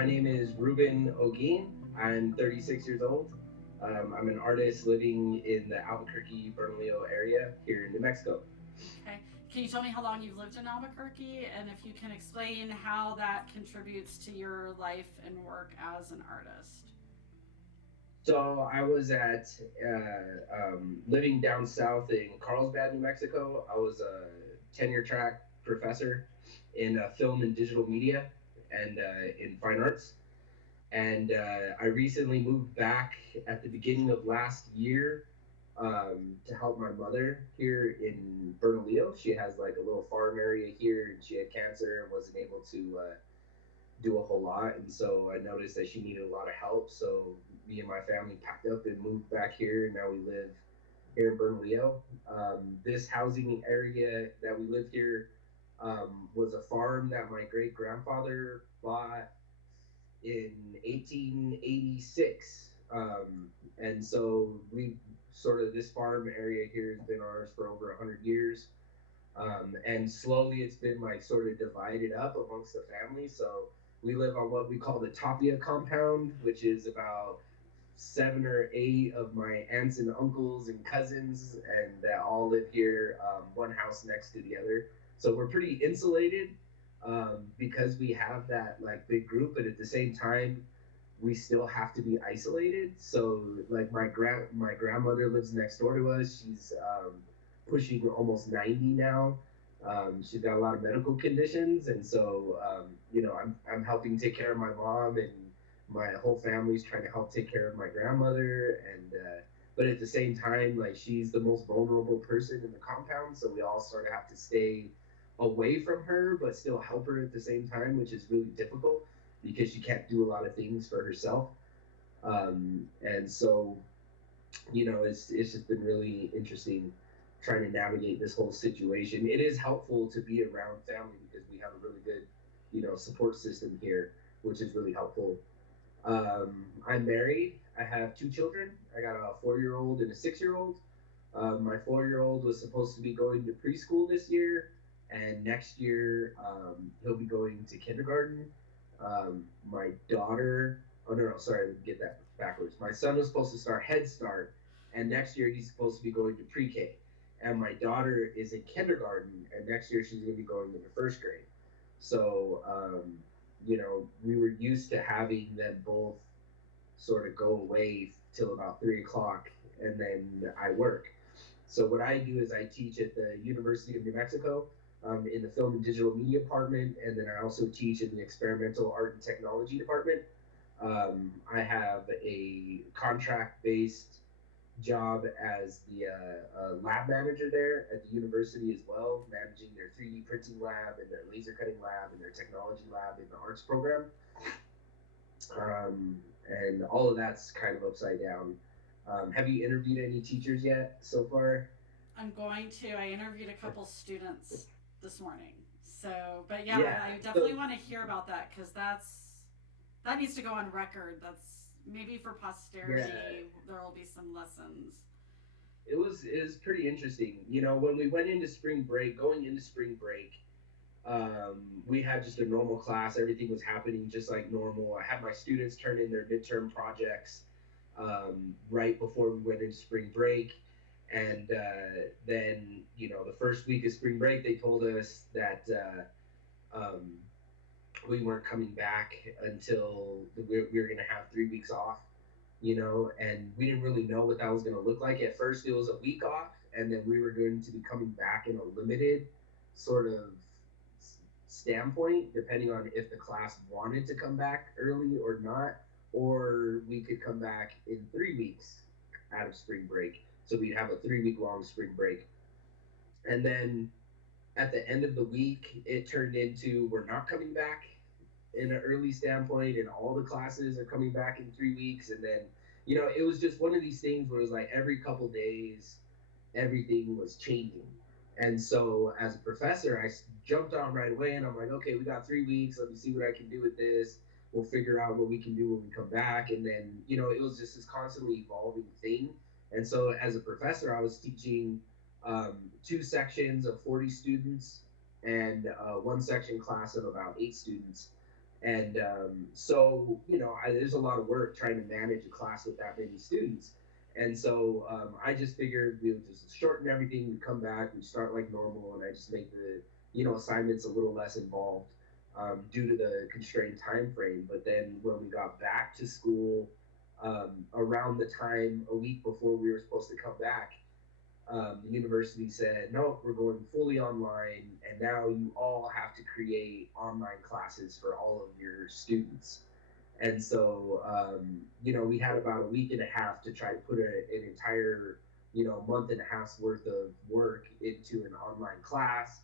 My name is Ruben OLGUIN. I'm 36 years old. I'm an artist living in the Albuquerque, Bernalillo area here in New Mexico. Okay. Can you tell me how long you've lived in Albuquerque and if you can explain how that contributes to your life and work as an artist? So I was at living down south in Carlsbad, New Mexico. I was a tenure track professor in film and digital media and in fine arts. And I recently moved back at the beginning of last year to help my mother here in Bernalillo. She has like a little farm area here, and she had cancer and wasn't able to do a whole lot. And so I noticed that she needed a lot of help. So me and my family packed up and moved back here. And now we live here in Bernalillo. This housing area that we live here was a farm that my great grandfather bought in 1886. And so we sort of, this farm area here has been ours for over 100 years. And slowly it's been like sort of divided up amongst the family. So we live on what we call the Tapia compound, which is about 7 or 8 of my aunts and uncles and cousins, and that all live here, one house next to the other. So we're pretty insulated because we have that like big group, but at the same time, we still have to be isolated. So like my grandmother lives next door to us. She's pushing almost 90 now. She's got a lot of medical conditions, and so I'm helping take care of my mom, and my whole family's trying to help take care of my grandmother. And but at the same time, like she's the most vulnerable person in the compound, so we all sort of have to stay away from her, but still help her at the same time, which is really difficult because she can't do a lot of things for herself. And so it's just been really interesting trying to navigate this whole situation. It is helpful to be around family because we have a really good, support system here, which is really helpful. I'm married. I have 2 children. I got a 4-year-old and a 6-year-old. My 4-year-old was supposed to be going to preschool this year, and next year he'll be going to kindergarten. My daughter, oh no, sorry, I didn't get that backwards. My son was supposed to start Head Start, and next year he's supposed to be going to pre-K. And my daughter is in kindergarten, and next year she's going to be going into first grade. So, we were used to having them both sort of go away till about 3 o'clock, and then I work. So what I do is I teach at the University of New Mexico in the film and digital media department, and then I also teach in the experimental art and technology department. I have a contract-based job as the lab manager there at the university as well, managing their 3D printing lab and their laser cutting lab and their technology lab in the arts program. And all of that's kind of upside down. Have you interviewed any teachers yet so far? I'm going to. I interviewed a couple students this morning. So, but yeah, Yeah. I definitely So want to hear about that because that needs to go on record. That's maybe for yeah, posterity. There will be some lessons. it was pretty interesting. When we went into spring break, going into spring break, we had just a normal class. Everything was happening just like normal. I had my students turn in their midterm projects right before we went into spring break. And then, the first week of spring break, they told us that we weren't coming back until we were going to have 3 weeks off, and we didn't really know what that was going to look like. At first, it was a week off, and then we were going to be coming back in a limited sort of standpoint, depending on if the class wanted to come back early or not, or we could come back in 3 weeks out of spring break. So we'd have a 3 week long spring break. And then at the end of the week, it turned into we're not coming back in an early standpoint, and all the classes are coming back in 3 weeks. And then, it was just one of these things where it was like every couple days, everything was changing. And so as a professor, I jumped on right away, and I'm like, okay, we got 3 weeks. Let me see what I can do with this. We'll figure out what we can do when we come back. And then, it was just this constantly evolving thing. And so as a professor, I was teaching 2 sections of 40 students and one section class of about 8 students. And so, there's a lot of work trying to manage a class with that many students. And so I just figured we would just shorten everything. We'd come back, we'd start like normal, and I just make the, assignments a little less involved due to the constrained time frame. But then when we got back to school, around the time a week before we were supposed to come back, the university said, no, we're going fully online, and now you all have to create online classes for all of your students. And so, we had about a week and a half to try to put an entire, month and a half's worth of work into an online class.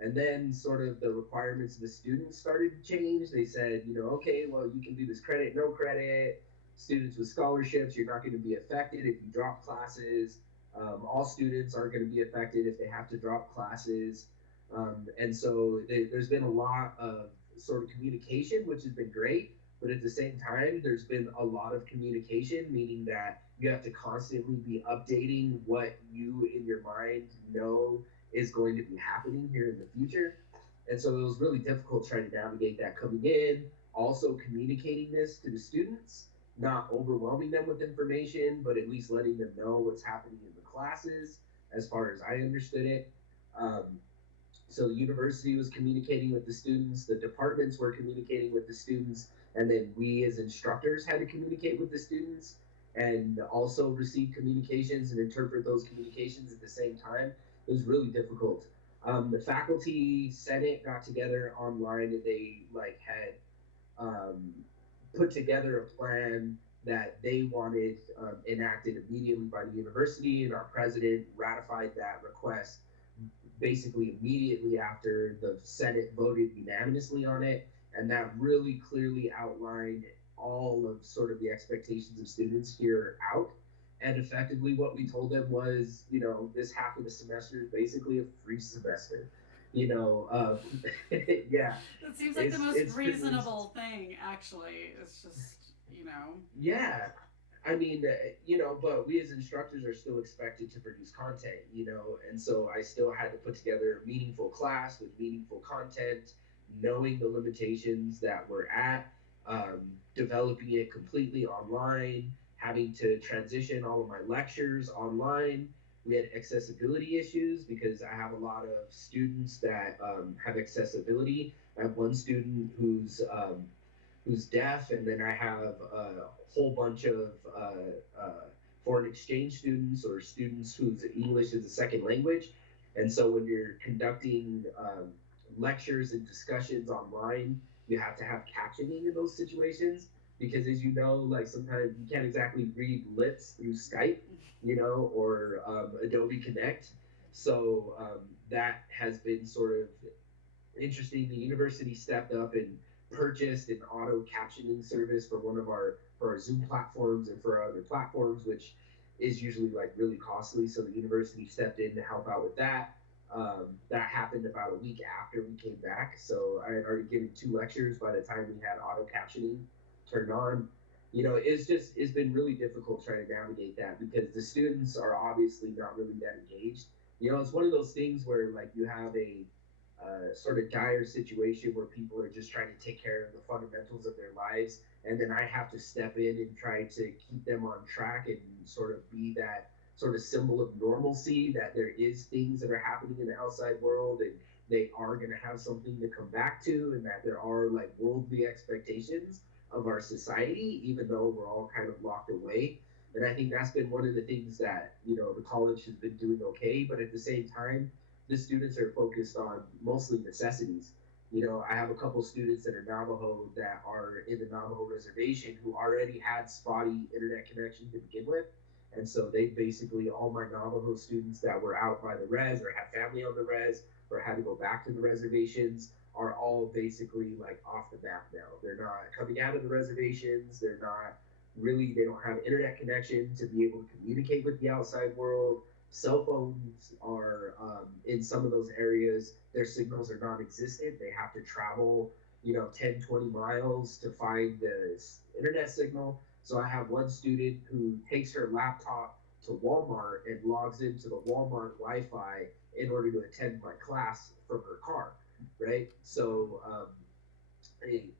And then, sort of, the requirements of the students started to change. They said, okay, well, you can do this credit, no credit. Students with scholarships, you're not going to be affected if you drop classes. All students aren't going to be affected if they have to drop classes. And so there's been a lot of sort of communication, which has been great. But at the same time, there's been a lot of communication, meaning that you have to constantly be updating what you in your mind know is going to be happening here in the future. And so it was really difficult trying to navigate that coming in, also communicating this to the students, not overwhelming them with information, but at least letting them know what's happening in the classes as far as I understood it. Um, so the university was communicating with the students, the departments were communicating with the students, and then we as instructors had to communicate with the students and also receive communications and interpret those communications at the same time. It was really difficult. The faculty senate got together online, and they had um, put together a plan that they wanted enacted immediately by the university, and our president ratified that request basically immediately after the Senate voted unanimously on it. And that really clearly outlined all of sort of the expectations of students here out. And effectively, what we told them was, this half of the semester is basically a free semester. You know, yeah, It seems like the most it's pretty, reasonable thing, actually. It's just, yeah. I mean, but we as instructors are still expected to produce content, and so I still had to put together a meaningful class with meaningful content, knowing the limitations that we're at, developing it completely online, having to transition all of my lectures online. We had accessibility issues because I have a lot of students that have accessibility. I have one student who's deaf, and then I have a whole bunch of foreign exchange students or students whose English is a second language. And so when you're conducting lectures and discussions online, you have to have captioning in those situations because, as you know, sometimes you can't exactly read lips through Skype, or Adobe Connect. So that has been sort of interesting. The university stepped up and purchased an auto captioning service for one of our Zoom platforms and for our other platforms, which is usually really costly. So the university stepped in to help out with that. That happened about a week after we came back. So I had already given 2 lectures by the time we had auto captioning turned on. It's been really difficult trying to navigate that because the students are obviously not really that engaged. It's one of those things where you have a sort of dire situation where people are just trying to take care of the fundamentals of their lives, and then I have to step in and try to keep them on track and sort of be that sort of symbol of normalcy, that there is things that are happening in the outside world and they are going to have something to come back to, and that there are worldly expectations of our society, even though we're all kind of locked away. And I think that's been one of the things that the college has been doing okay, but at the same time the students are focused on mostly necessities. I have a couple students that are Navajo that are in the Navajo reservation who already had spotty internet connection to begin with. And so they basically, all my Navajo students that were out by the res or have family on the res or had to go back to the reservations are all basically off the map now. They're not coming out of the reservations. They're not really, they don't have internet connection to be able to communicate with the outside world. Cell phones are in some of those areas, their signals are non-existent. They have to travel 10, 20 miles to find the internet signal. So I have one student who takes her laptop to Walmart and logs into the Walmart Wi-Fi in order to attend my class from her car, right? So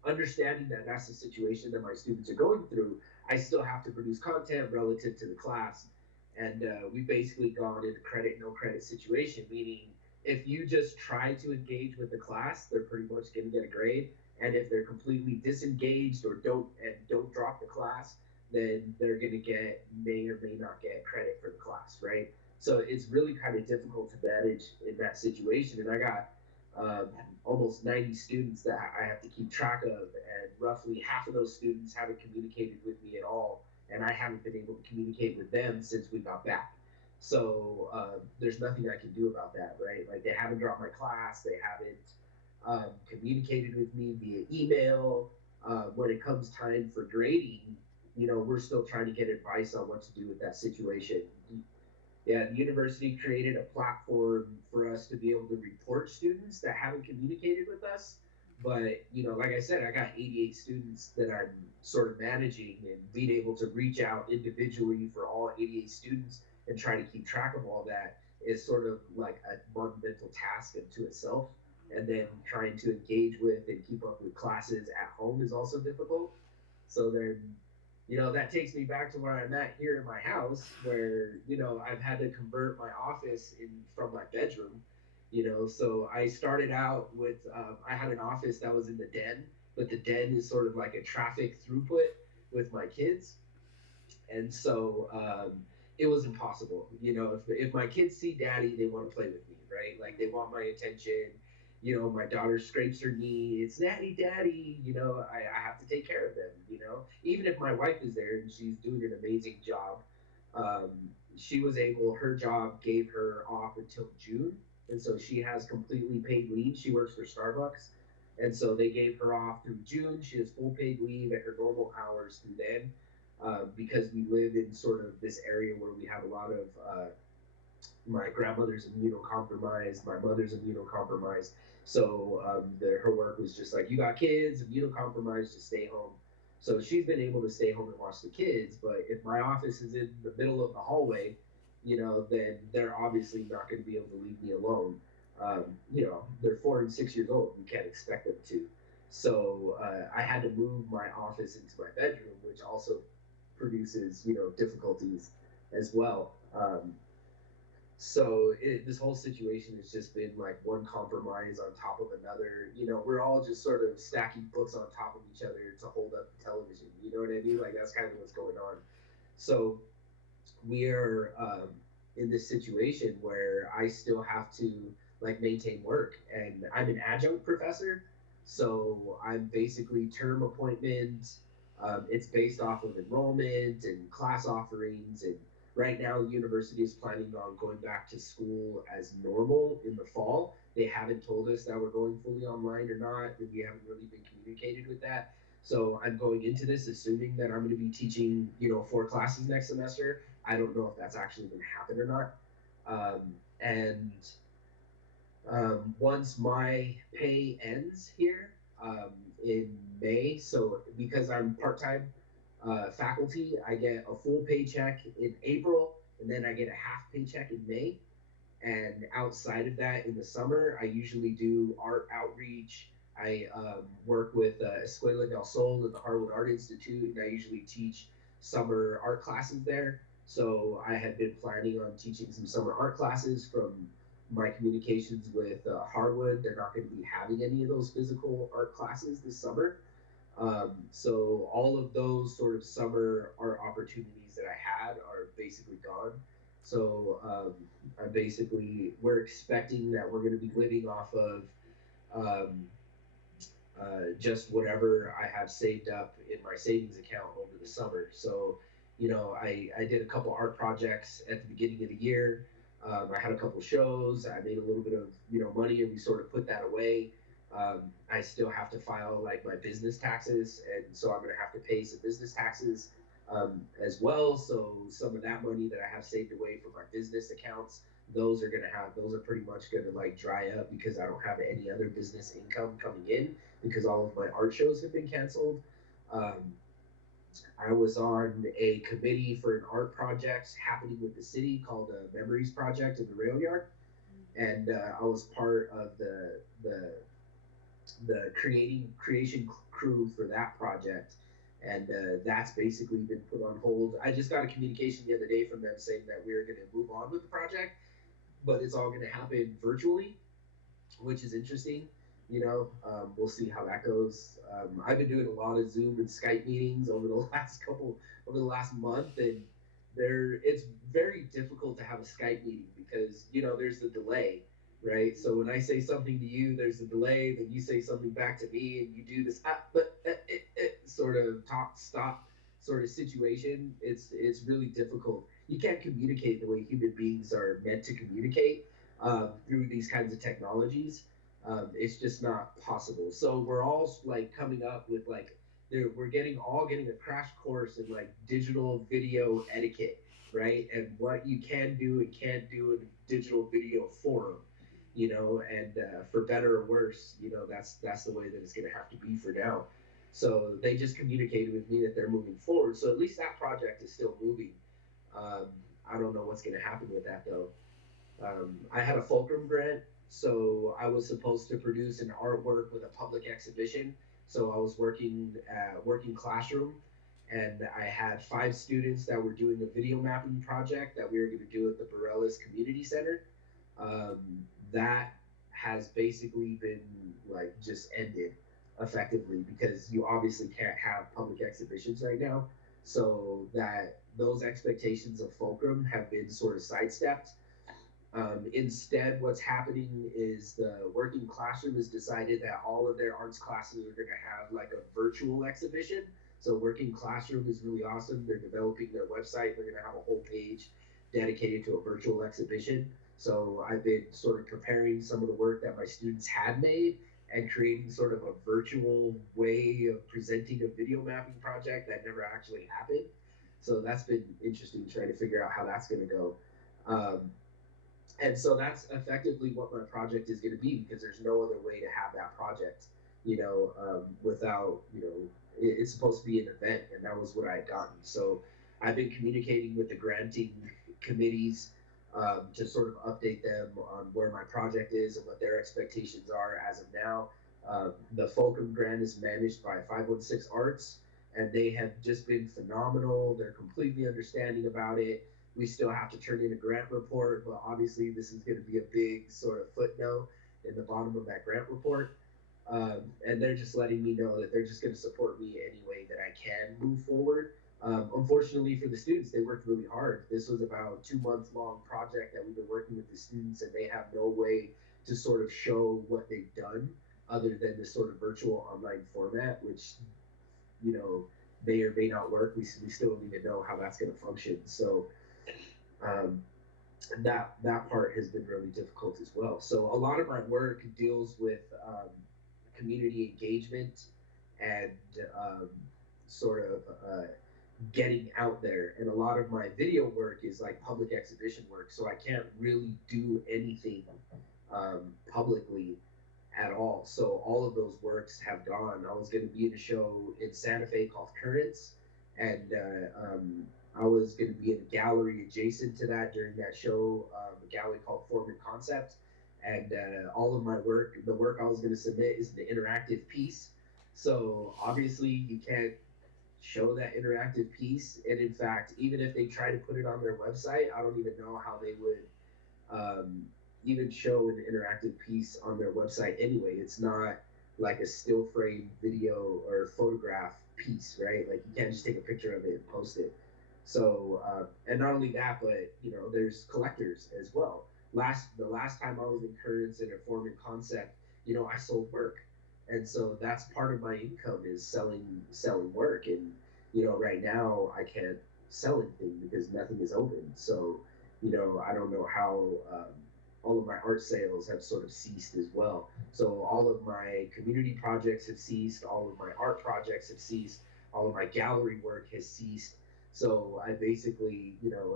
understanding that that's the situation that my students are going through, I still have to produce content relative to the class. And we basically gone into credit, no credit situation, meaning if you just try to engage with the class, they're pretty much going to get a grade. And if they're completely disengaged or don't drop the class, then they're going to get may or may not get credit for the class, right? So it's really kind of difficult to manage in that situation. And I got um, almost 90 students that I have to keep track of, and roughly half of those students haven't communicated with me at all, and I haven't been able to communicate with them since we got back. So there's nothing I can do about that, right? Like they haven't dropped my class, they haven't communicated with me via email. When it comes time for grading, we're still trying to get advice on what to do with that situation. Yeah, the university created a platform for us to be able to report students that haven't communicated with us. But, like I said, I got 88 students that I'm sort of managing, and being able to reach out individually for all 88 students and try to keep track of all that is sort of like a monumental task unto itself. And then trying to engage with and keep up with classes at home is also difficult. So then, that takes me back to where I'm at here in my house, where, I've had to convert my office in from my bedroom. So I started out with, I had an office that was in the den, but the den is sort of like a traffic throughput with my kids. And so it was impossible. If my kids see daddy, they want to play with me, right? Like they want my attention. My daughter scrapes her knee. It's daddy, daddy. I have to take care of them. Even if my wife is there and she's doing an amazing job, um, she was able. Her job gave her off until June, and so she has completely paid leave. She works for Starbucks, and so they gave her off through June. She has full paid leave at her normal hours through then, because we live in sort of this area where we have a lot of my grandmother's immunocompromised, my mother's immunocompromised. So her work was just like, you got kids, immunocompromised, just stay home. So she's been able to stay home and watch the kids. But if my office is in the middle of the hallway, then they're obviously not going to be able to leave me alone. They're 4 and 6 years old. You can't expect them to. So I had to move my office into my bedroom, which also produces, difficulties as well. So this whole situation has just been like one compromise on top of another. We're all just sort of stacking books on top of each other to hold up the television. You know what I mean? Like that's kind of what's going on. So we are in this situation where I still have to like maintain work, and I'm an adjunct professor, so I'm basically term appointment. It's based off of enrollment and class offerings, and right now the university is planning on going back to school as normal in the fall. They haven't told us that we're going fully online or not, and we haven't really been communicated with that. So I'm going into this assuming that I'm going to be teaching, 4 classes next semester. I don't know if that's actually going to happen or not. And once my pay ends here in May, so because I'm part time faculty, I get a full paycheck in April, and then I get a half paycheck in May. And outside of that, in the summer, I usually do art outreach. I work with Escuela del Sol at the Harwood Art Institute, and I usually teach summer art classes there. So I had been planning on teaching some summer art classes from my communications with Harwood. They're not going to be having any of those physical art classes this summer. So all of those sort of summer art opportunities that I had are basically gone. So we're expecting that we're going to be living off of um, just whatever I have saved up in my savings account over the summer. So, I did a couple art projects at the beginning of the year. I had a couple shows. I made a little bit of money, and we sort of put that away. I still have to file like my business taxes, and so I'm going to have to pay some business taxes as well. So some of that money that I have saved away for my business accounts, those are pretty much going to like dry up because I don't have any other business income coming in because all of my art shows have been canceled. Um, I was on a committee for an art project happening with the city called the Memories Project in the Rail Yard, and I was part of the the creation crew for that project, and that's basically been put on hold. I just got a communication the other day from them saying that we're going to move on with the project, but it's all going to happen virtually, which is interesting. We'll see how that goes. I've been doing a lot of Zoom and Skype meetings over the last month, and it's very difficult to have a Skype meeting because there's the delay, right? So when I say something to you, there's a delay. Then you say something back to me, and you do this sort of talk stop sort of situation. It's really difficult. You can't communicate the way human beings are meant to communicate through these kinds of technologies. It's just not possible. So we're all like coming up with like we're getting a crash course in like digital video etiquette, right? And what you can do and can't do in a digital video forum, and for better or worse, that's the way that it's going to have to be for now. So they just communicated with me that they're moving forward. So at least that project is still moving. Um, I don't know what's going to happen with that though. I had a Fulcrum grant, so I was supposed to produce an artwork with a public exhibition. So I was working classroom, and I had 5 students that were doing a video mapping project that we were going to do at the Bareilles Community Center. Um, that has basically been like just ended effectively because you obviously can't have public exhibitions right now. So that those expectations of Fulcrum have been sort of sidestepped. Instead, what's happening is the working classroom has decided that all of their arts classes are going to have like a virtual exhibition. So, working classroom is really awesome. They're developing their website. They're going to have a whole page dedicated to a virtual exhibition. So, I've been sort of preparing some of the work that my students had made and creating sort of a virtual way of presenting a video mapping project that never actually happened. So, that's been interesting trying to figure out how that's going to go. And so that's effectively what my project is going to be because there's no other way to have that project, without, it's supposed to be an event, and that was what I had gotten. So I've been communicating with the granting committees to sort of update them on where my project is and what their expectations are as of now. The Fulcrum grant is managed by 516 Arts, and they have just been phenomenal. They're completely understanding about it. We still have to turn in a grant report, but obviously this is going to be a big sort of footnote in the bottom of that grant report. And they're just letting me know that they're just going to support me any way that I can move forward. Unfortunately for the students, they worked really hard. This was about a 2 month long project that we've been working with the students, and they have no way to sort of show what they've done other than this sort of virtual online format, which may or may not work. We still don't even know how that's going to function. So um, that part has been really difficult as well. So a lot of my work deals with community engagement and um, sort of getting out there. And a lot of my video work is like public exhibition work, so I can't really do anything publicly at all. So all of those works have gone. I was going to be in a show in Santa Fe called Currents, and I was going to be in a gallery adjacent to that during that show, a gallery called Form and Concept. And all of my work, the work I was going to submit is the interactive piece. So obviously you can't show that interactive piece. And in fact, even if they try to put it on their website, I don't even know how they would um, even show an interactive piece on their website anyway. It's not like a still frame video or photograph piece, right? Like you can't just take a picture of it and post it. So, and not only that, but there's collectors as well. The last time I was in Currents and at Form and Concept, I sold work, and so that's part of my income is selling work. And right now I can't sell anything because nothing is open. So, I don't know how all of my art sales have sort of ceased as well. So all of my community projects have ceased. All of my art projects have ceased. All of my gallery work has ceased. So I basically,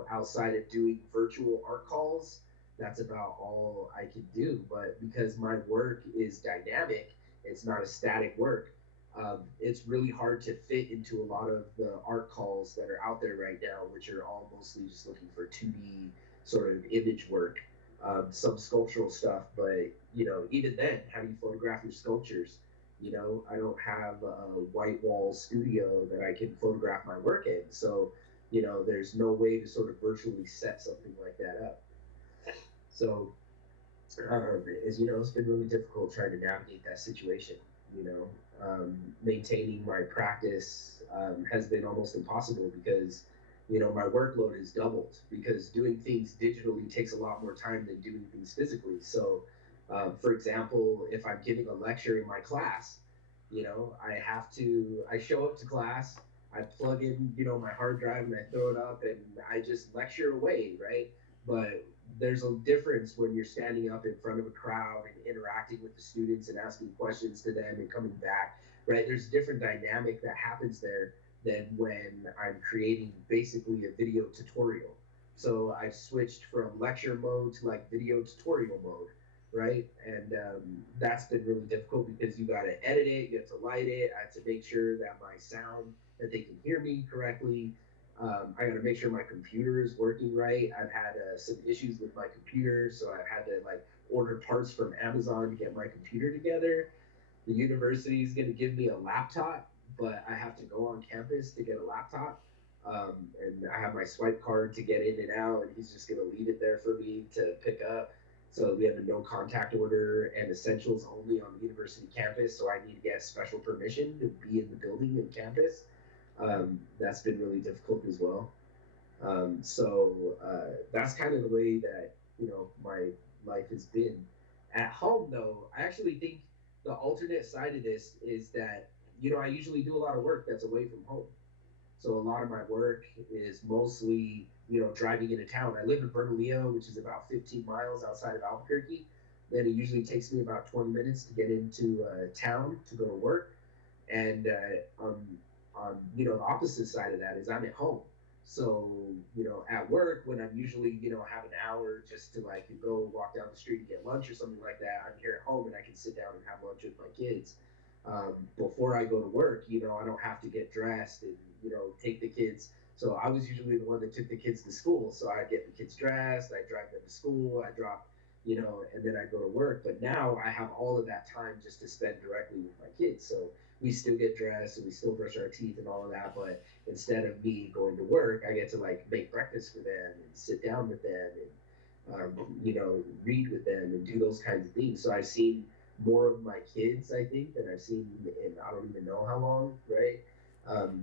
outside of doing virtual art calls, that's about all I can do. But because my work is dynamic, it's not a static work. It's really hard to fit into a lot of the art calls that are out there right now, which are all mostly just looking for 2D sort of image work. some sculptural stuff. But even then, how do you photograph your sculptures? I don't have a white wall studio that I can photograph my work in, so there's no way to sort of virtually set something like that up. So as you know, it's been really difficult trying to navigate that situation. You maintaining my practice has been almost impossible because my workload is doubled because doing things digitally takes a lot more time than doing things physically. So, for example, if I'm giving a lecture in my class, I show up to class, I plug in, my hard drive and I throw it up and I just lecture away, right? But there's a difference when you're standing up in front of a crowd and interacting with the students and asking questions to them and coming back, right? There's a different dynamic that happens there than when I'm creating basically a video tutorial. So I've switched from lecture mode to like video tutorial mode, right? And that's been really difficult because you got to edit it, you have to light it. I have to make sure that my sound, that they can hear me correctly. I got to make sure my computer is working right. I've had some issues with my computer, so I've had to like order parts from Amazon to get my computer together. The university is going to give me a laptop, but I have to go on campus to get a laptop. And I have my swipe card to get in and out, and he's just going to leave it there for me to pick up. So we have a no contact order and essentials only on the university campus. So I need to get special permission to be in the building and campus. That's been really difficult as well. That's kind of the way that my life has been. At home, though, I actually think the alternate side of this is that I usually do a lot of work that's away from home. So a lot of my work is mostly driving into town. I live in Bernalillo, which is about 15 miles outside of Albuquerque. Then it usually takes me about 20 minutes to get into town to go to work. And the opposite side of that is I'm at home. So at work when I'm usually have an hour just to like go walk down the street and get lunch or something like that, I'm here at home and I can sit down and have lunch with my kids. Before I go to work, I don't have to get dressed and take the kids. So I was usually the one that took the kids to school. So I get the kids dressed, I drive them to school, I drop, and then I go to work. But now I have all of that time just to spend directly with my kids. So we still get dressed and we still brush our teeth and all of that. But instead of me going to work, I get to like make breakfast for them and sit down with them and, read with them and do those kinds of things. So I've seen more of my kids, I think, than I've seen in I don't even know how long, right?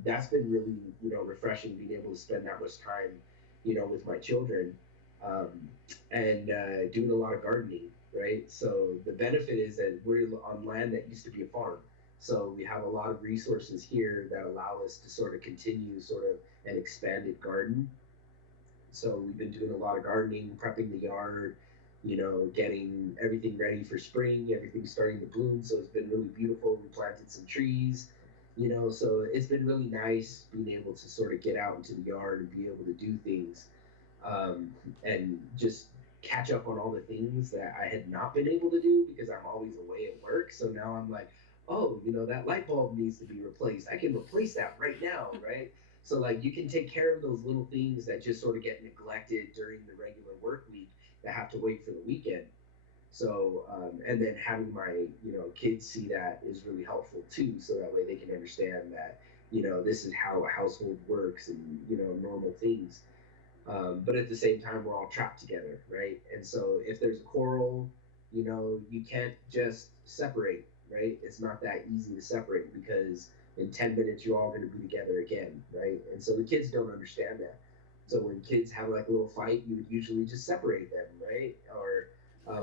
That's been really, refreshing being able to spend that much time, with my children, um, and doing a lot of gardening, right? So the benefit is that we're on land that used to be a farm. So we have a lot of resources here that allow us to sort of continue sort of an expanded garden. So we've been doing a lot of gardening, prepping the yard, getting everything ready for spring. Everything's starting to bloom, so it's been really beautiful. We planted some trees, so it's been really nice being able to sort of get out into the yard and be able to do things, um, and just catch up on all the things that I had not been able to do because I'm always away at work. So now I'm like, oh, that light bulb needs to be replaced. I can replace that right now, right? So like you can take care of those little things that just sort of get neglected during the regular work week that have to wait for the weekend. So and then having my kids see that is really helpful too, so that way they can understand that this is how a household works and normal things. But at the same time, we're all trapped together, right? And so if there's a quarrel, you can't just separate, right? It's not that easy to separate because in 10 minutes you're all going to be together again, right? And so the kids don't understand that. So when kids have like a little fight, you would usually just separate them, right? Or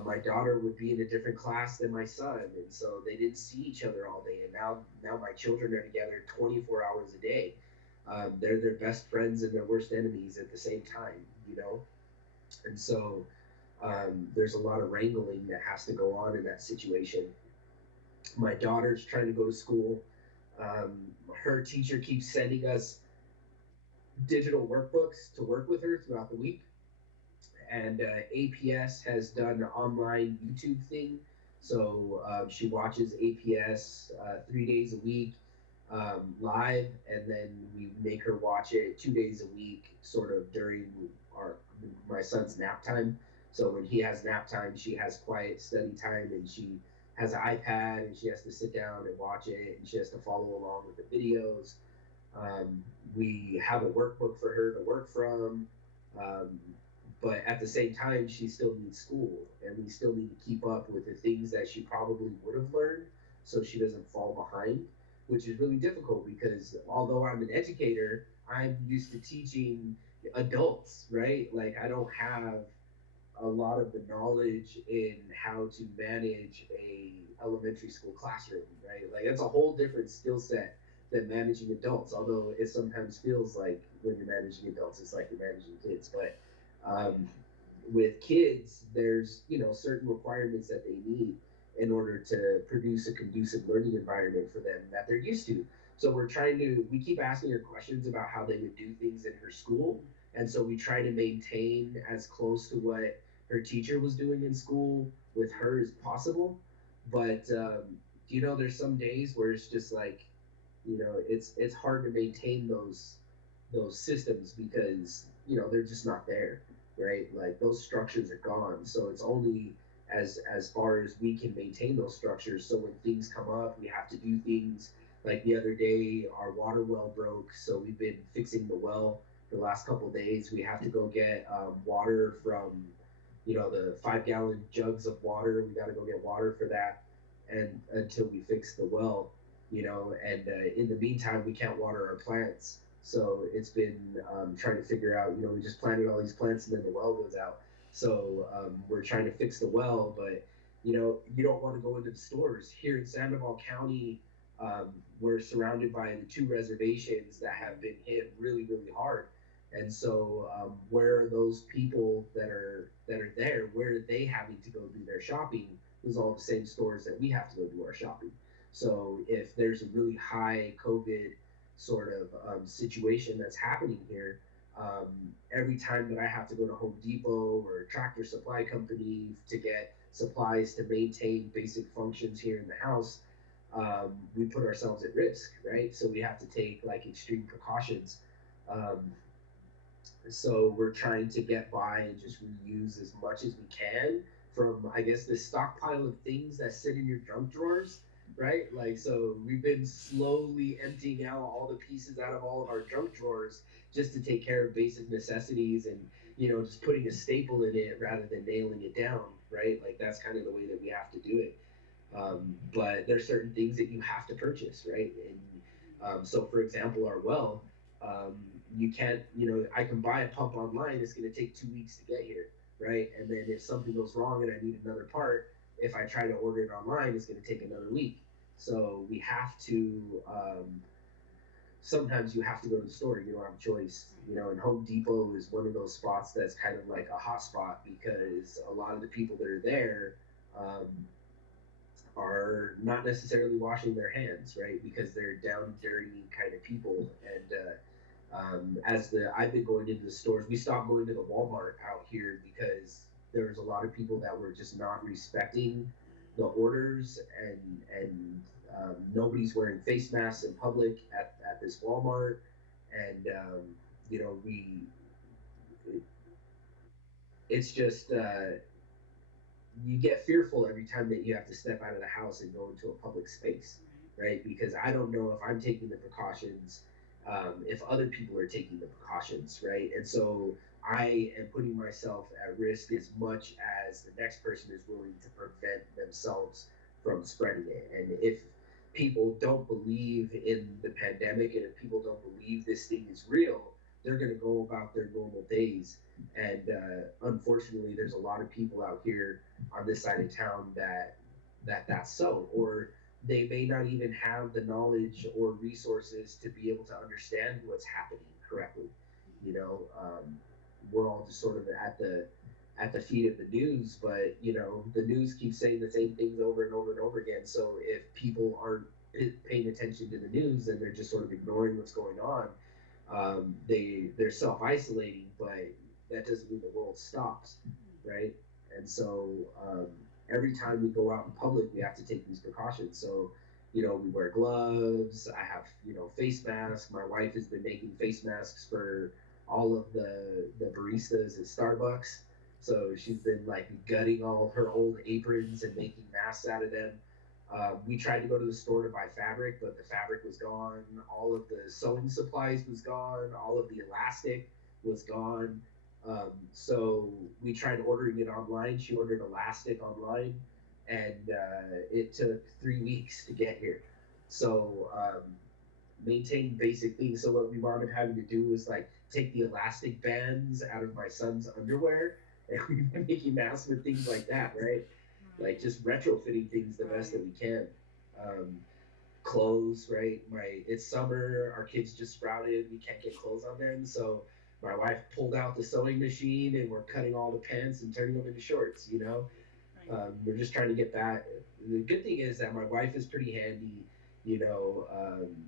my daughter would be in a different class than my son, and so they didn't see each other all day. And now my children are together 24 hours a day. They're their best friends and their worst enemies at the same time, And so there's a lot of wrangling that has to go on in that situation. My daughter's trying to go to school. Her teacher keeps sending us digital workbooks to work with her throughout the week. And APS has done an online YouTube thing. So she watches APS 3 days a week live, and then we make her watch it 2 days a week, sort of during our my son's nap time. So when he has nap time, she has quiet study time, and she has an iPad, and she has to sit down and watch it, and she has to follow along with the videos. Um, we have a workbook for her to work from, um, but at the same time, she still needs school, and we still need to keep up with the things that she probably would have learned, so she doesn't fall behind, which is really difficult because although I'm an educator, I'm used to teaching adults, right? Like I don't have a lot of the knowledge in how to manage a elementary school classroom, right? Like it's a whole different skill set than managing adults. Although it sometimes feels like when you're managing adults, it's like you're managing kids. But um, with kids, there's certain requirements that they need in order to produce a conducive learning environment for them that they're used to. So we keep asking her questions about how they would do things in her school, and so we try to maintain as close to what her teacher was doing in school with her as possible. But there's some days where it's just like, it's hard to maintain those systems because they're just not there, right? Like those structures are gone. So it's only as far as we can maintain those structures. So when things come up, we have to do things. Like the other day, our water well broke, so we've been fixing the well for the last couple of days. We have to go get water from the 5 gallon jugs of water. We got to go get water for that, and until we fix the well, and in the meantime, we can't water our plants. So it's been trying to figure out. We just planted all these plants, and then the well goes out. So we're trying to fix the well, but you don't want to go into the stores here in Sandoval County. We're surrounded by the two reservations that have been hit really, really hard. And so, where are those people that are there? Where are they having to go do their shopping? Is all the same stores that we have to go do our shopping. So, if there's a really high COVID sort of situation that's happening here, every time that I have to go to Home Depot or Tractor Supply Company to get supplies to maintain basic functions here in the house, we put ourselves at risk, right? So we have to take like extreme precautions. Um, so we're trying to get by and just reuse as much as we can from, I guess, this stockpile of things that sit in your junk drawers, right? Like, so we've been slowly emptying out all the pieces out of all of our junk drawers just to take care of basic necessities, and just putting a staple in it rather than nailing it down, right? Like that's kind of the way that we have to do it. But there's certain things that you have to purchase, right? And so, for example, our well, um, you can't, I can buy a pump online. It's going to take 2 weeks to get here, right? And then if something goes wrong and I need another part, if I try to order it online, it's going to take another week. So we have to. Sometimes you have to go to the store. You don't have a choice. And Home Depot is one of those spots that's kind of like a hot spot because a lot of the people that are there. Um, are not necessarily washing their hands, right? Because they're down, dirty kind of people. And I've been going into the stores, we stopped going to the Walmart out here because there was a lot of people that were just not respecting the orders, and nobody's wearing face masks in public at this Walmart, and you know we it, it's just you get fearful every time that you have to step out of the house and go into a public space, right? Because I don't know if I'm taking the precautions, if other people are taking the precautions, right? And so I am putting myself at risk as much as the next person is willing to prevent themselves from spreading it. And if people don't believe in the pandemic, and if people don't believe this thing is real, they're going to go about their normal days. And unfortunately, there's a lot of people out here on this side of town that's so, or they may not even have the knowledge or resources to be able to understand what's happening correctly. We're all just sort of at the feet of the news, but the news keeps saying the same things over and over and over again. So if people aren't paying attention to the news, then they're just sort of ignoring what's going on. They're self isolating, but that doesn't mean the world stops, right? And so every time we go out in public, we have to take these precautions. So we wear gloves. I have face masks. My wife has been making face masks for all of the baristas at Starbucks. So she's been like gutting all her old aprons and making masks out of them. We tried to go to the store to buy fabric, but the fabric was gone. All of the sewing supplies was gone. All of the elastic was gone. So we tried ordering it online. She ordered elastic online, and it took 3 weeks to get here. So maintain basic things. So what we wound up having to do was like take the elastic bands out of my son's underwear, and we've been making masks with things like that, right? Like Right. just retrofitting things the best that Right. we can. Um, Clothes, right? It's summer, our kids just sprouted, we can't get clothes on them, so my wife pulled out the sewing machine and we're cutting all the pants and turning them into shorts. Right. We're just trying to get back. The good thing is that my wife is pretty handy.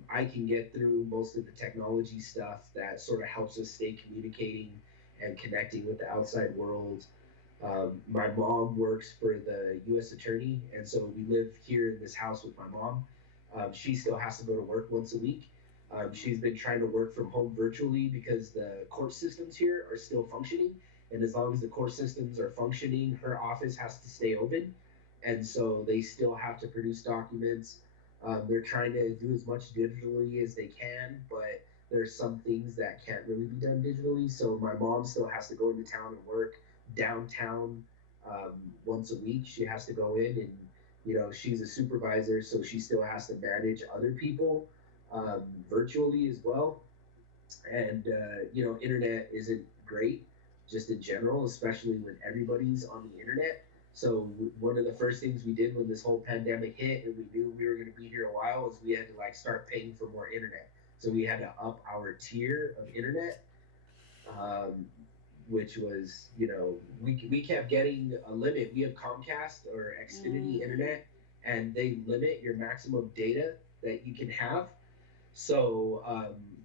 I can get through most of the technology stuff that sort of helps us stay communicating and connecting with the outside world. My mom works for the U.S. Attorney, and so we live here in this house with my mom. She still has to go to work once a week. She's been trying to work from home virtually because the court systems here are still functioning. And as long as the court systems are functioning, her office has to stay open. And so they still have to produce documents. They're trying to do as much digitally as they can, but there's some things that can't really be done digitally. So my mom still has to go into town and work downtown once a week. She has to go in and she's a supervisor, so she still has to manage other people virtually as well. And internet isn't great just in general, especially when everybody's on the internet. So one of the first things we did when this whole pandemic hit and we knew we were going to be here a while was we had to like start paying for more internet. So we had to up our tier of internet, um, which was, we kept getting a limit. We have Comcast or Xfinity Mm-hmm. internet, and they limit your maximum data that you can have. So,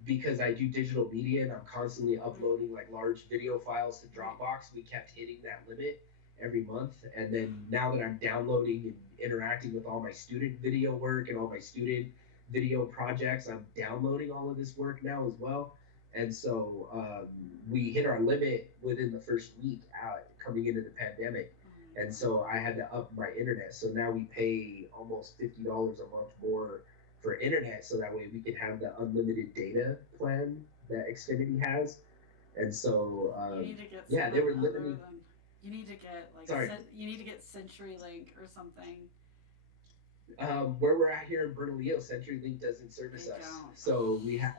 because I do digital media and I'm constantly Right. uploading like large video files to Right. Dropbox, we kept hitting that limit every month. And then now that I'm downloading and interacting with all my student video work and all my student video projects, I'm downloading all of this work now as well. And so we hit our limit within the first week out coming into the pandemic. Oh And my so I had to up my internet. So now we pay almost $50 a month more for internet, so that way we can have the unlimited data plan that Xfinity has. And so, God. You need to get yeah, they something were other limiting. than. You need to get Sorry, you need to get CenturyLink or something. where we're at here in Bernalillo, CenturyLink doesn't service They us. don't. So we have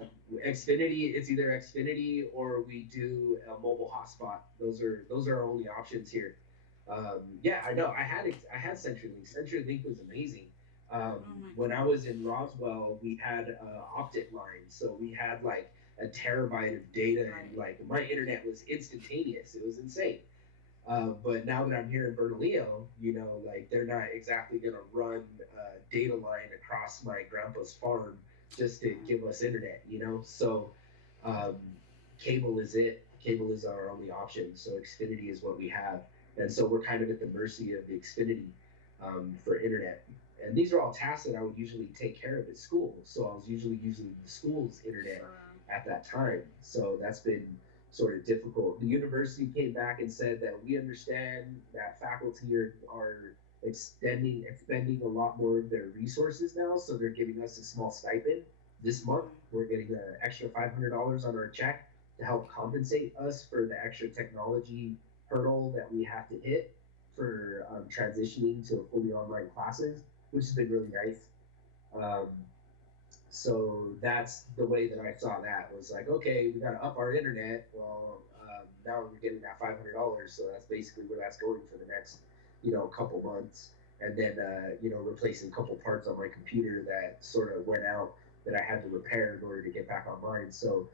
Xfinity. It's either Xfinity or we do a mobile hotspot. Those are our only options here. Yeah, I know. I had CenturyLink. CenturyLink was amazing. Oh my When I was goodness. in Roswell, we had optic line, so we had like a terabyte of data, and Right. like my internet was instantaneous. It was insane. But now that I'm here in Bernalillo, like they're not exactly gonna run a data line across my grandpa's farm just to Right. give us internet. So um, cable is it. Cable is our only option. So Xfinity is what we have, and so we're kind of at the mercy of the Xfinity for internet. And these are all tasks that I would usually take care of at school. So I was usually using the school's internet Sure. at that time. So that's been sort of difficult. The university came back and said that we understand that faculty are expending a lot more of their resources now, so they're giving us a small stipend. This month, Okay. we're getting an extra $500 on our check to help compensate us for the extra technology hurdle that we have to hit for transitioning to fully online classes, which has been really nice. Um, so that's the way that I saw that was like, okay, we got to up our internet. Well, now we're getting that $500, so that's basically where that's going for the next, couple months, and then replacing a couple parts on my computer that sort of went out that I had to repair in order to get back online. So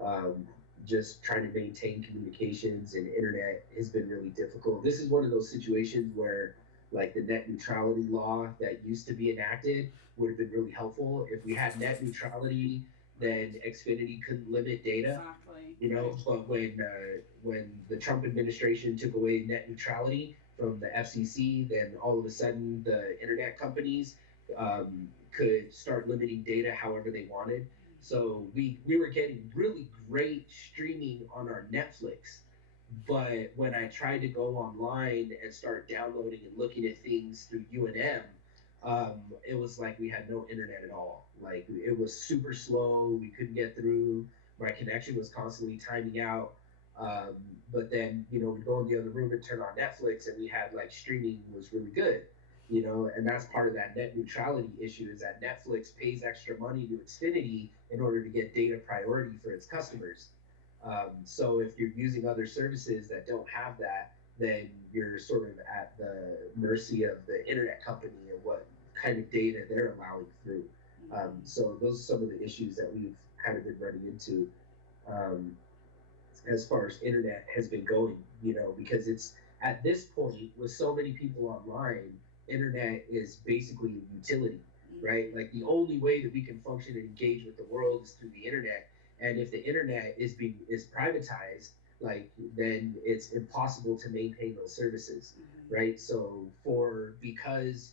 um, just trying to maintain communications and internet has been really difficult. This is one of those situations where, like, the net neutrality law that used to be enacted would have been really helpful. If we had net neutrality, Right. then Xfinity couldn't limit data. Exactly. Right. But when the Trump administration took away net neutrality from the FCC, then all of a sudden the internet companies could start limiting data however they wanted. So we were getting really great streaming on our Netflix, But when I tried to go online and start downloading and looking at things through UNM, it was like we had no internet at all. Like it was super slow. We couldn't get through. My connection was constantly timing out. Um, but then, we'd go in the other room and turn on Netflix, and we had like streaming was really good. And that's part of that net neutrality issue is that Netflix pays extra money to Xfinity in order to get data priority for its customers. So if you're using other services that don't have that, then you're sort of at the mercy of the internet company and what kind of data they're allowing through. So those are some of the issues that we've kind of been running into um, as far as internet has been going, because it's at this point with so many people online, internet is basically a utility, right? Like the only way that we can function and engage with the world is through the internet. And if the internet is privatized, like then it's impossible to maintain those services, right? So for because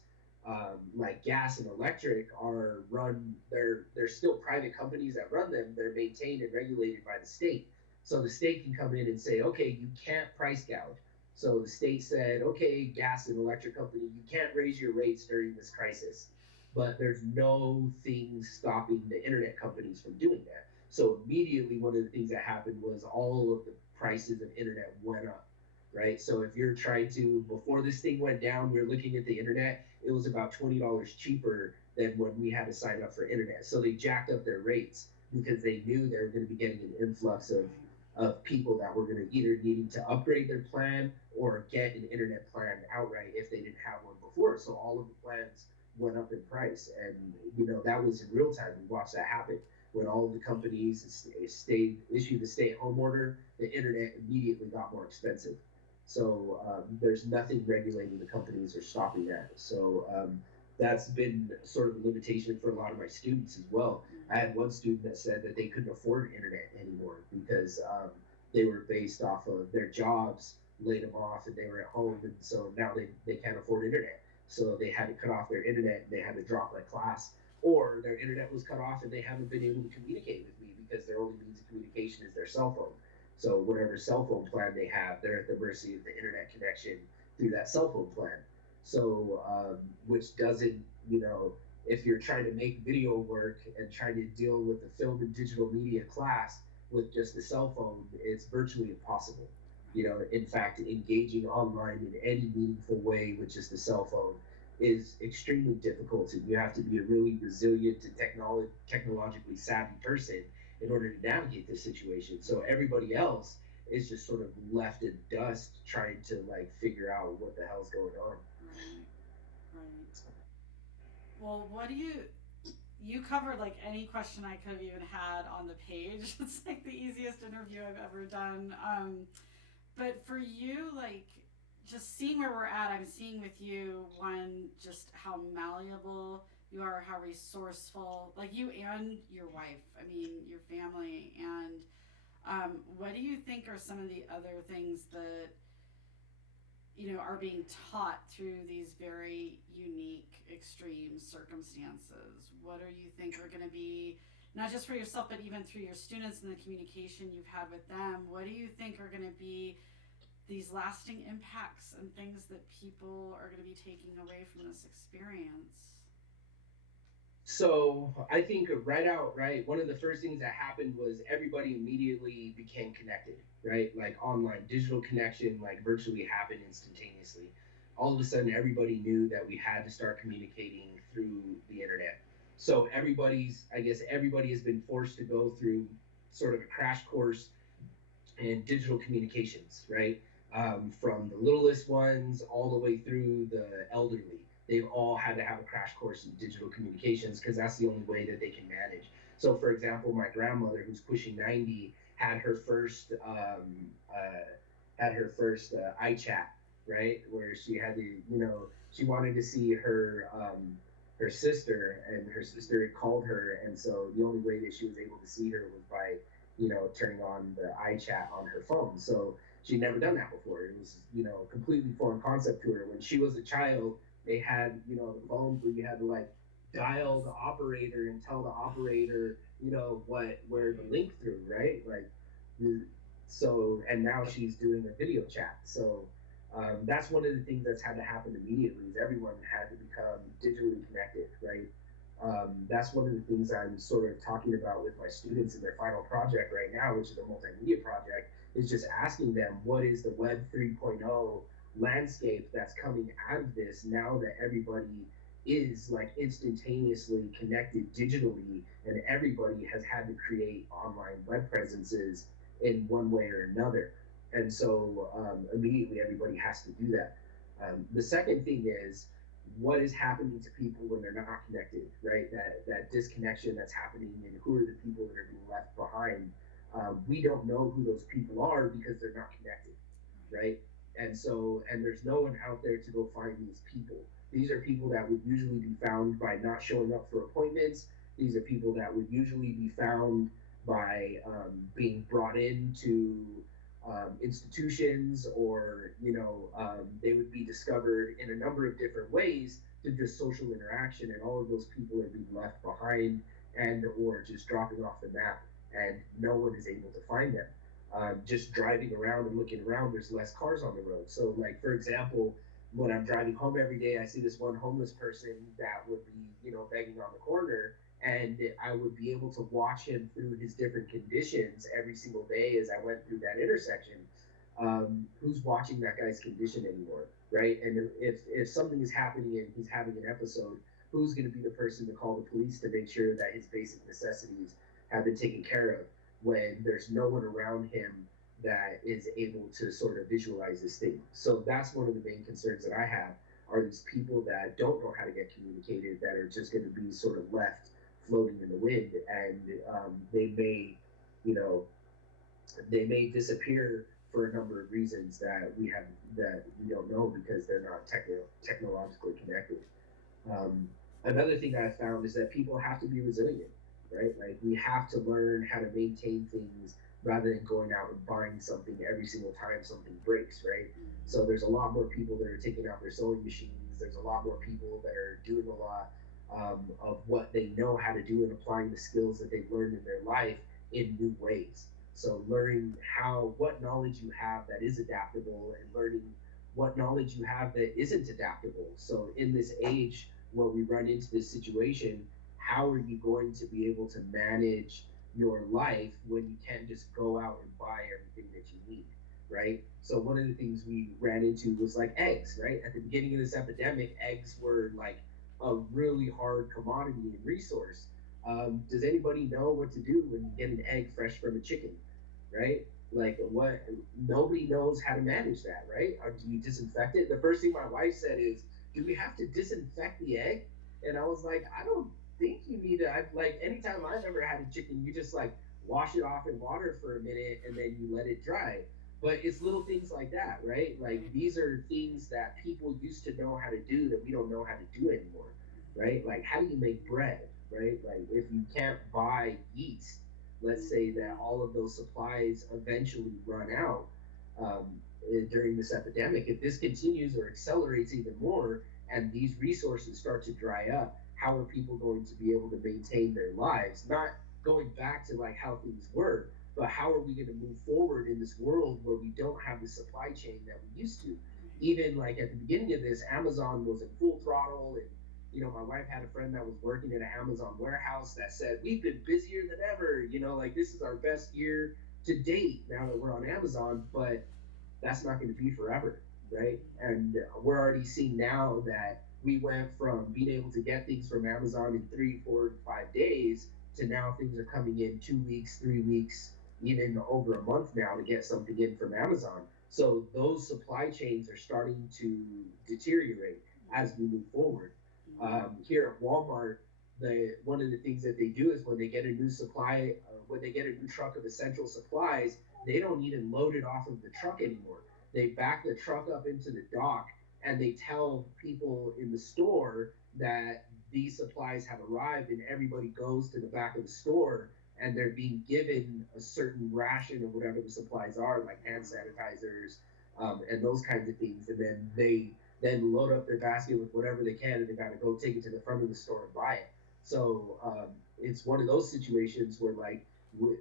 like gas and electric are run, they're still private companies that run them. They're maintained and regulated by the state. So the state can come in and say, okay, you can't price gouge. So the state said, okay, gas and electric company, you can't raise your rates during this crisis. But there's no thing stopping the internet companies from doing that. So immediately, one of the things that happened was all of the prices of internet went up, right? So if you're trying to, before this thing went down, we were looking at the internet, it was about $20 cheaper than when we had to sign up for internet. So they jacked up their rates because they knew they were going to be getting an influx of people that were going to either needing to upgrade their plan or get an internet plan outright if they didn't have one before. So all of the plans went up in price, and that was in real time. We watched that happen when all of the companies issued the stay-at-home order. The internet immediately got more expensive. So there's nothing regulating the companies or stopping that. So that's been sort of a limitation for a lot of my students as well. I had one student that said that they couldn't afford internet anymore because they were based off of their jobs, laid them off, and they were at home, and so now they can't afford internet. So they had to cut off their internet and they had to drop their class, or their internet was cut off and they haven't been able to communicate with me because their only means of communication is their cell phone. So whatever cell phone plan they have, they're at the mercy of the internet connection through that cell phone plan. So which doesn't, if you're trying to make video work and trying to deal with the film and digital media class with just a cell phone, it's virtually impossible. In fact, engaging online in any meaningful way with just a cell phone is extremely difficult, and you have to be a really resilient and technologically savvy person in order to navigate this situation. So everybody else is just sort of left in dust trying to like figure out what the hell's going on. Right, right. Well, what do you covered like any question I could have even had on the page. It's like the easiest interview I've ever done. But for you, like just seeing where we're at, I'm seeing with you one just how malleable you are, how resourceful, like you and your wife. I mean, your family. And what do you think are some of the other things that are being taught through these very unique, extreme circumstances? What do you think are going to be, not just for yourself, but even through your students and the communication you've had with them? What do you think are going to be these lasting impacts and things that people are going to be taking away from this experience? So I think right, one of the first things that happened was everybody immediately became connected, right? Like online digital connection, like virtually happened instantaneously. All of a sudden, everybody knew that we had to start communicating through the internet. So I guess everybody has been forced to go through sort of a crash course in digital communications, right? From the littlest ones all the way through the elderly. They've all had to have a crash course in digital communications because that's the only way that they can manage. So, for example, my grandmother, who's pushing 90, had her first iChat, right, where she had to, she wanted to see her sister, and her sister had called her, and so the only way that she was able to see her was by turning on the iChat on her phone. So she'd never done that before. It was, completely foreign concept to her. When she was a child, they had, the phones where you had to like dial the operator and tell the operator, where the link through, right? Like, So, and now she's doing a video chat. So that's one of the things that's had to happen immediately is everyone had to become digitally connected, right? That's one of the things I'm sort of talking about with my students in their final project right now, which is a multimedia project, is just asking them what is the Web 3.0 landscape that's coming out of this now that everybody is like instantaneously connected digitally and everybody has had to create online web presences in one way or another. And so immediately everybody has to do that. The second thing is what is happening to people when they're not connected, right? That disconnection that's happening, and who are the people that are being left behind. We don't know who those people are because they're not connected, right? And so, and there's no one out there to go find these people. These are people that would usually be found by not showing up for appointments. These are people that would usually be found by being brought into institutions, or they would be discovered in a number of different ways through just social interaction, and all of those people are being left behind and or just dropping off the map, and no one is able to find them. Just driving around and looking around, there's less cars on the road. So, like for example, when I'm driving home every day, I see this one homeless person that would be, begging on the corner, and I would be able to watch him through his different conditions every single day as I went through that intersection. Who's watching that guy's condition anymore, right? And if something is happening and he's having an episode, who's going to be the person to call the police to make sure that his basic necessities have been taken care of when there's no one around him that is able to sort of visualize this thing? So that's one of the main concerns that I have, are these people that don't know how to get communicated, that are just going to be sort of left floating in the wind, and they may, you know, they may disappear for a number of reasons that we don't know because they're not technologically connected. Um, Another thing that I found is that people have to be resilient, right? Like we have to learn how to maintain things rather than going out and buying something every single time something breaks, right? So there's a lot more people that are taking out their sewing machines. There's a lot more people that are doing a lot of what they know how to do and applying the skills that they've learned in their life in new ways. So learning what knowledge you have that is adaptable, and learning what knowledge you have that isn't adaptable. So in this age where we run into this situation, how are you going to be able to manage your life when you can't just go out and buy everything that you need, right? So one of the things we ran into was like eggs, right? At the beginning of this epidemic, eggs were like a really hard commodity and resource. Does anybody know what to do when you get an egg fresh from a chicken, right? Like what? Nobody knows how to manage that, right? Or do you disinfect it? The first thing my wife said is, "Do we have to disinfect the egg?" And I was like, "I don't think you need to." Like anytime I've ever had a chicken, you just like wash it off in water for a minute and then you let it dry. But it's little things like that, right? Like these are things that people used to know how to do that we don't know how to do anymore, right? Like how do you make bread, right? Like if you can't buy yeast, let's say that all of those supplies eventually run out um, during this epidemic. If this continues or accelerates even more, and these resources start to dry up, how are people going to be able to maintain their lives? Not going back to like how things were, but how are we going to move forward in this world where we don't have the supply chain that we used to? Even like at the beginning of this, Amazon was in full throttle, and my wife had a friend that was working in an Amazon warehouse that said, "We've been busier than ever, like this is our best year to date now that we're on Amazon," but that's not going to be forever, right? And we're already seeing now that we went from being able to get things from Amazon in 3, 4, 5 days to now things are coming in 2 weeks, 3 weeks, even over a month now to get something in from Amazon. So those supply chains are starting to deteriorate as we move forward. Here at Walmart, one of the things that they do is when they get a new supply, when they get a new truck of essential supplies, they don't even load it off of the truck anymore. They back the truck up into the dock and they tell people in the store that these supplies have arrived, and everybody goes to the back of the store and they're being given a certain ration of whatever the supplies are, like hand sanitizers and those kinds of things. And then they then load up their basket with whatever they can, and they got to go take it to the front of the store and buy it. So it's one of those situations where like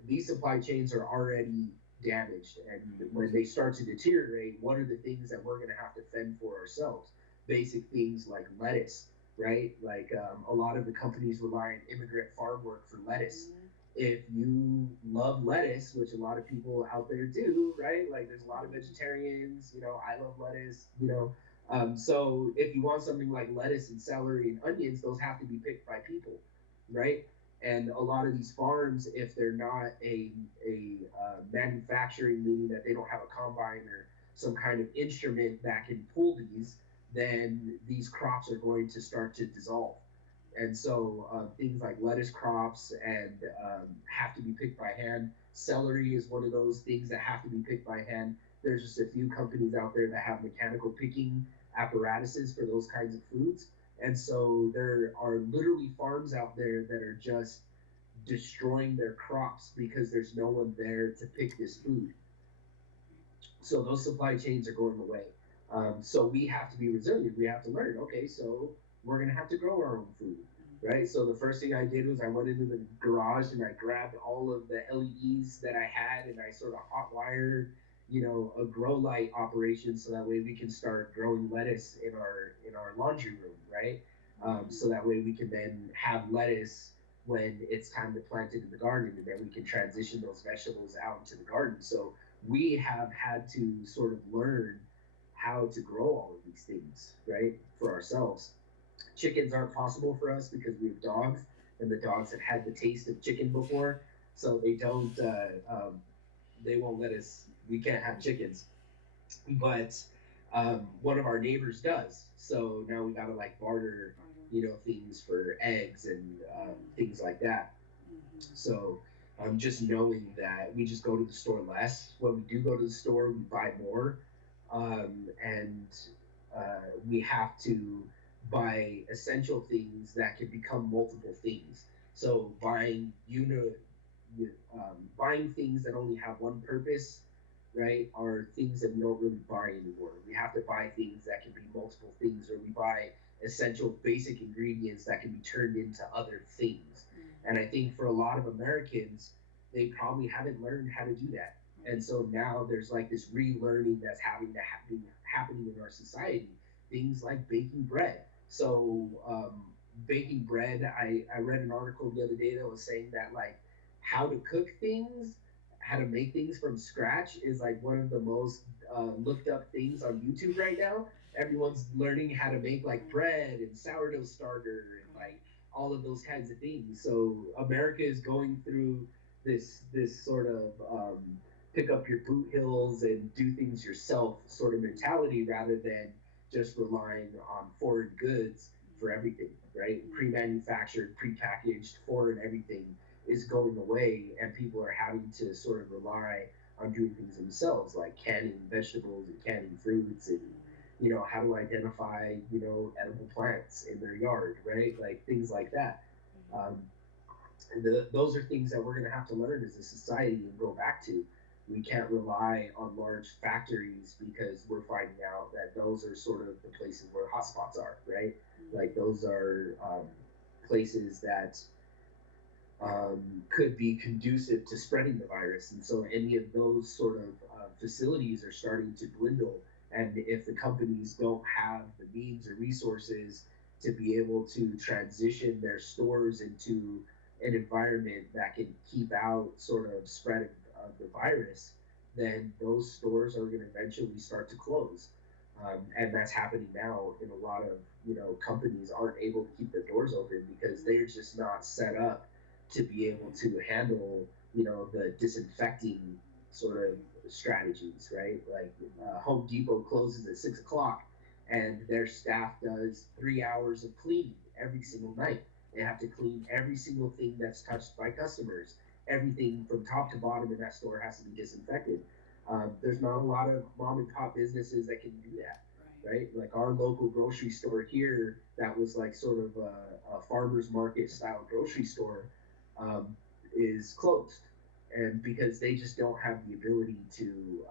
these supply chains are already damaged. And when they start to deteriorate, what are the things that we're going to have to fend for ourselves? Basic things like lettuce, right? Like a lot of the companies rely on immigrant farm work for lettuce. If you love lettuce, which a lot of people out there do, right? Like there's a lot of vegetarians, I love lettuce, so if you want something like lettuce and celery and onions, those have to be picked by people, right? And a lot of these farms, if they're not a manufacturing, meaning that they don't have a combine or some kind of instrument that can pull these, then these crops are going to start to dissolve. And so things like lettuce crops and have to be picked by hand. Celery is one of those things that have to be picked by hand. There's just a few companies out there that have mechanical picking apparatuses for those kinds of foods. And so there are literally farms out there that are just destroying their crops because there's no one there to pick this food. So those supply chains are going away. So we have to be resilient. We have to learn, okay, so we're going to have to grow our own food, right? So the first thing I did was I went into the garage and I grabbed all of the LEDs that I had and I sort of hot wired, a grow light operation so that way we can start growing lettuce in our laundry room, right? So that way we can then have lettuce when it's time to plant it in the garden, and then we can transition those vegetables out into the garden. So we have had to sort of learn how to grow all of these things, right, for ourselves. Chickens aren't possible for us because we have dogs, and the dogs have had the taste of chicken before, so they won't let us. We can't have chickens, but one of our neighbors does. So now we gotta like barter, things for eggs and things like that. So just knowing that we just go to the store less. When we do go to the store, we buy more, and we have to buy essential things that can become multiple things. So buying things that only have one purpose, right, are things that we don't really buy anymore. We have to buy things that can be multiple things, or we buy essential basic ingredients that can be turned into other things. And I think for a lot of Americans, they probably haven't learned how to do that. And so now there's like this relearning that's happening in our society. Things like baking bread. So baking bread, I read an article the other day that was saying that like how to cook things, how to make things from scratch is like one of the most looked up things on YouTube right now. Everyone's learning how to make like bread and sourdough starter and like all of those kinds of things. So America is going through this sort of pick up your boot heels and do things yourself sort of mentality rather than just relying on foreign goods for everything, right? Pre-manufactured, pre-packaged, foreign everything is going away, and people are having to sort of rely on doing things themselves, like canning vegetables and canning fruits, and how to identify edible plants in their yard, right? Like things like that. Those are things that we're going to have to learn as a society and go back to. We can't rely on large factories because we're finding out that those are sort of the places where hotspots are, right? Like those are places that could be conducive to spreading the virus. And so any of those sort of facilities are starting to dwindle. And if the companies don't have the means or resources to be able to transition their stores into an environment that can keep out sort of spread of the virus, then those stores are going to eventually start to close. And that's happening now in a lot of, companies aren't able to keep their doors open because they're just not set up to be able to handle, the disinfecting sort of strategies, right? Like Home Depot closes at 6 o'clock and their staff does 3 hours of cleaning every single night. They have to clean every single thing that's touched by customers. Everything from top to bottom in that store has to be disinfected. There's not a lot of mom and pop businesses that can do that, right? Like our local grocery store here, that was like sort of a farmer's market style grocery store, is closed, and because they just don't have the ability to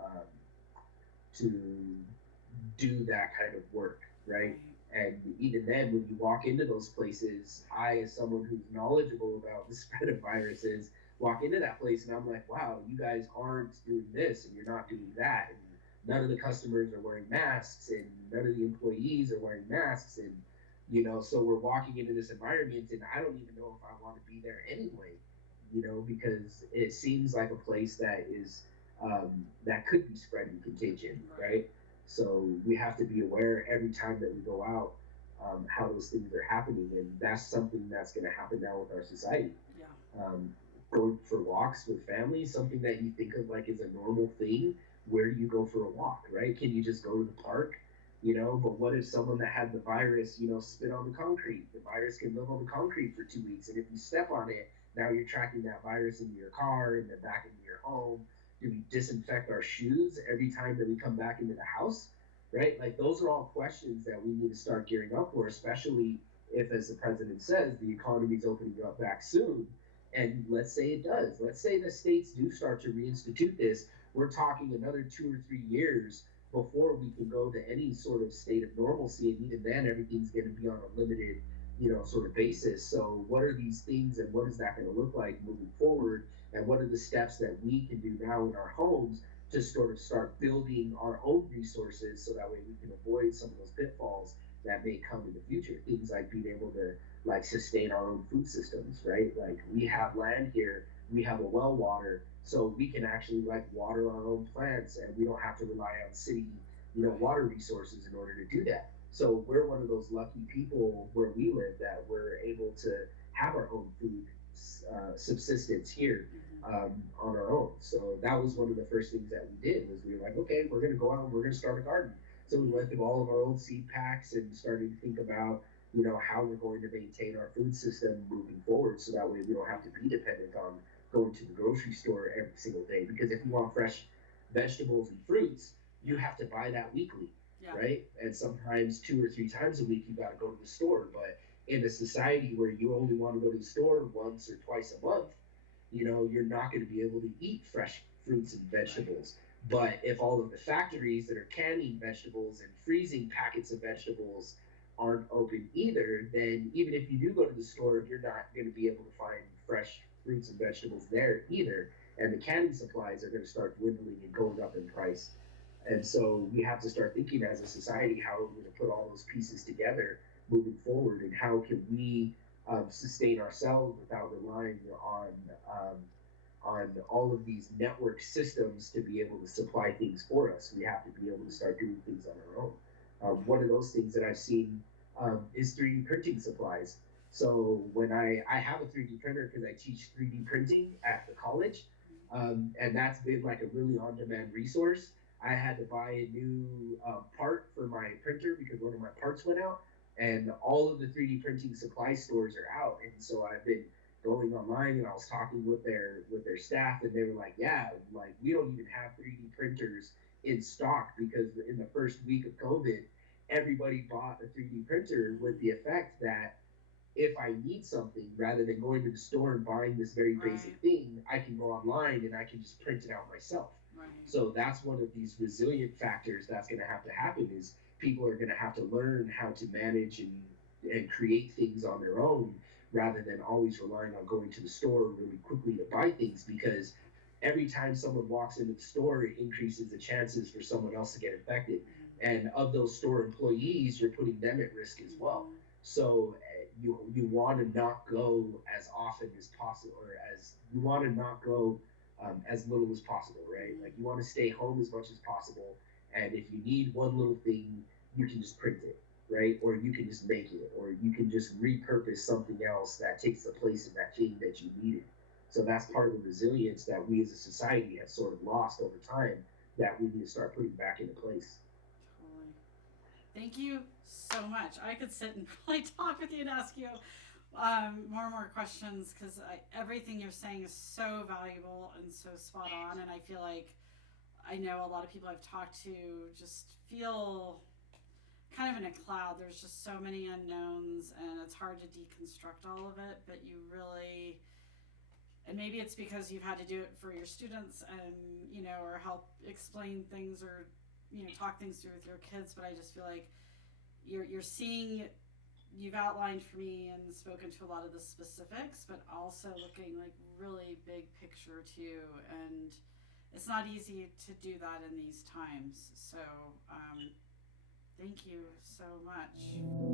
do that kind of work, right? And even then, when you walk into those places, I, as someone who's knowledgeable about the spread of viruses, walk into that place and I'm like, wow, you guys aren't doing this and you're not doing that. And none of the customers are wearing masks and none of the employees are wearing masks. And, so we're walking into this environment and I don't even know if I want to be there anyway, because it seems like a place that is, that could be spreading contagion, right? So we have to be aware every time that we go out, how those things are happening, and that's something that's going to happen now with our society. Yeah. Going for walks with family, something that you think of like as a normal thing. Where do you go for a walk, right? Can you just go to the park? But what if someone that had the virus, spit on the concrete? The virus can live on the concrete for 2 weeks, and if you step on it, now you're tracking that virus into your car and then back into your home. Do we disinfect our shoes every time that we come back into the house, right? Like those are all questions that we need to start gearing up for, especially if, as the president says, the economy's opening up back soon. And let's say it does. Let's say the states do start to reinstitute this. We're talking another 2 or 3 years before we can go to any sort of state of normalcy. And even then, everything's going to be on a limited, sort of basis. So what are these things and what is that going to look like moving forward? And what are the steps that we can do now in our homes to sort of start building our own resources so that way we can avoid some of those pitfalls that may come in the future. Things like being able to like sustain our own food systems, right? Like we have land here, we have a well water, so we can actually like water our own plants and we don't have to rely on city, water resources in order to do that. So we're one of those lucky people where we live that we're able to have our own food subsistence here, on our own. So that was one of the first things that we did was we were like, okay, we're going to go out and we're going to start a garden. So we went through all of our old seed packs and started to think about, how we're going to maintain our food system moving forward. So that way we don't have to be dependent on going to the grocery store every single day. Because if you want fresh vegetables and fruits, you have to buy that weekly, right? And sometimes 2 or 3 times a week, you got to go to the store. But in a society where you only want to go to the store once or twice a month, you're not going to be able to eat fresh fruits and vegetables. But if all of the factories that are canning vegetables and freezing packets of vegetables aren't open either, then even if you do go to the store, you're not going to be able to find fresh fruits and vegetables there either. And the canning supplies are going to start dwindling and going up in price. And so we have to start thinking as a society, how are we going to put all those pieces together moving forward, and how can we sustain ourselves without relying on all of these network systems to be able to supply things for us. We have to be able to start doing things on our own. One of those things that I've seen is 3D printing supplies. So when I have a 3D printer because I teach 3D printing at the college, and that's been like a really on-demand resource. I had to buy a new part for my printer because one of my parts went out, and all of the 3D printing supply stores are out. And so I've been going online and I was talking with their staff, and they were like, yeah, like we don't even have 3D printers in stock because in the first week of COVID, everybody bought a 3D printer with the effect that if I need something, rather than going to the store and buying this very basic thing, I can go online and I can just print it out myself. So that's one of these resilient factors that's going to happen is people are going to have to learn how to manage and create things on their own rather than always relying on going to the store really quickly to buy things, because every time someone walks into the store, it increases the chances for someone else to get infected. And of those store employees, you're putting them at risk as well. So you want to not go as often as possible, or as you want to not go as little as possible, right? Like you want to stay home as much as possible. And if you need one little thing, you can just print it, right? Or you can just make it, or you can just repurpose something else that takes the place of that thing that you needed. So that's part of the resilience that we as a society have sort of lost over time that we need to start putting back into place. Totally. Thank you so much. I could sit and probably talk with you and ask you more and more questions, because everything you're saying is so valuable and so spot on. And I feel like I know a lot of people I've talked to just feel kind of in a cloud. There's just so many unknowns and it's hard to deconstruct all of it, but you really, and maybe it's because you've had to do it for your students and, or help explain things or, talk things through with your kids, but I just feel like you're seeing you've outlined for me and spoken to a lot of the specifics, but also looking like really big picture too. And it's not easy to do that in these times. So thank you so much.